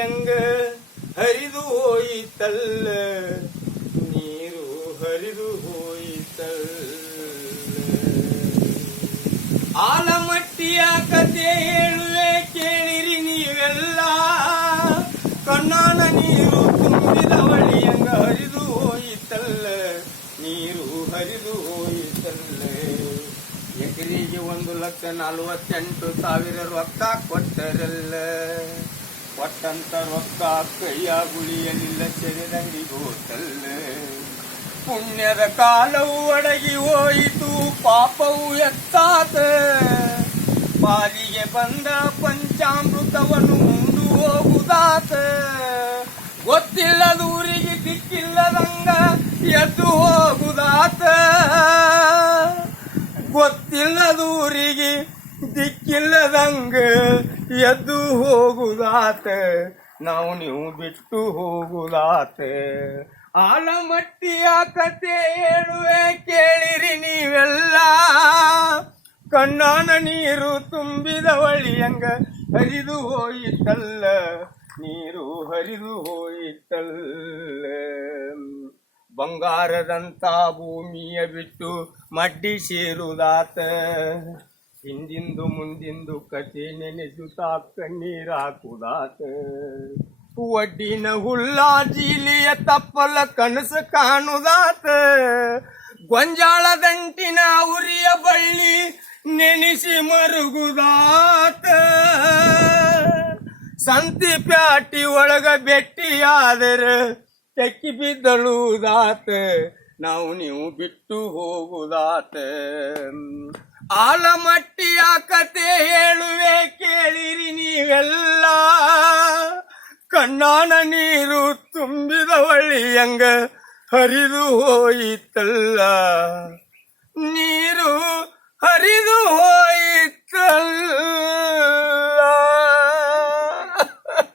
ಹಂಗ ಹರಿದು ಹೋಯಿತಲ್ಲ, ನೀರು ಹರಿದು ಹೋಯಿತಲ್ಲ. ಆಲಮಟ್ಟಿಯ ಕತೆ ಹೇಳುವೆ ಕೇಳಿರಿ ನೀವೆಲ್ಲ, ಕಣ್ಣಾನ ನೀರು ತುಂಬಿದ ಹೊಳಿಯಂಗ ಹರಿದು ಹೋಯಿತಲ್ಲ, ನೀರು ಹರಿದು ಹೋಯಿತಲ್ಲ. ಎಕರೆಗೆ 1,48,000 ರೊಕ್ಕ ಕೊಟ್ಟರಲ್ಲ, ಕೊಟ್ಟಂತ ರೊಕ್ಕ ಕೈಯ ಗುಳಿಯಲಿಲ್ಲ, ಸೆರೆದಂಡಿಗೆ ಹೋತಲ್ಲ. ಪುಣ್ಯದ ಕಾಲವು ಅಡಗಿ ಹೋಯಿತು, ಪಾಪವು ಎತ್ತಾತ, ಪಾಲಿಗೆ ಬಂದ ಪಂಚಾಮೃತವನ್ನು ಉಂಡು ಹೋಗುದಾತ. ಗೊತ್ತಿಲ್ಲದೂರಿಗೆ ದಿಕ್ಕಿಲ್ಲದಂಗ ಎದ್ದು ಹೋಗುದಾತ, ಗೊತ್ತಿಲ್ಲದೂರಿಗೆ ದಿಕ್ಕಿಲ್ಲದಂಗ ಎದ್ದು ಹೋಗುದಾತ, ನಾವು ನೀವು ಬಿಟ್ಟು ಹೋಗುದಾತ. ಆಲಮಟ್ಟಿಯ ಕತೆ ಹೇಳುವೆ ಕೇಳಿರಿ ನೀವೆಲ್ಲ, ಕಣ್ಣಾನ ನೀರು ತುಂಬಿದ ಹೊಳಿಯಂಗ ಹರಿದು ಹೋಯಿತಲ್ಲ, ನೀರು ಹರಿದು ಹೋಯಿತಲ್ಲ. ಬಂಗಾರದಂತ ಭೂಮಿಯ ಬಿಟ್ಟು ಮಡ್ಡಿ ಸೇರುದಾತ, ಹಿಂದಿಂದು ಮುಂದಿಂದು ಕತೆ ನೆನೆಸುತ್ತಾ ಕಣ್ಣೀರಾಕುದಾತ. ಒಡ್ಡಿನ ಹುಲ್ಲ ಜೀಲಿಯ ತಪ್ಪಲ ಕನಸು ಕಾಣುದಾತ, ಗೊಂಜಾಳ ದಂಟಿನ ಉರಿಯ ಬಳ್ಳಿ ನೆನೆಸಿ ಮರುಗುದಾತ. ಸಂತಿ ಪ್ಯಾಟಿ ಒಳಗ ಬೆಟ್ಟಿಯಾದರ ತೆಕ್ಕಿ ಬಿದ್ದಳುದಾತ, ನಾವು ನೀವು ಬಿಟ್ಟು ಹೋಗುದಾತ. ಆಲಮಟ್ಟಿಯ ಕತೆ ಹೇಳುವೆ ಕೇಳಿರಿ ನೀವೆಲ್ಲ, ಕಣ್ಣಾನ ನೀರು ತುಂಬಿದ ಹೊಳಿಯಂಗ ಹರಿದು ಹೋಯಿತಲ್ಲ, ನೀರು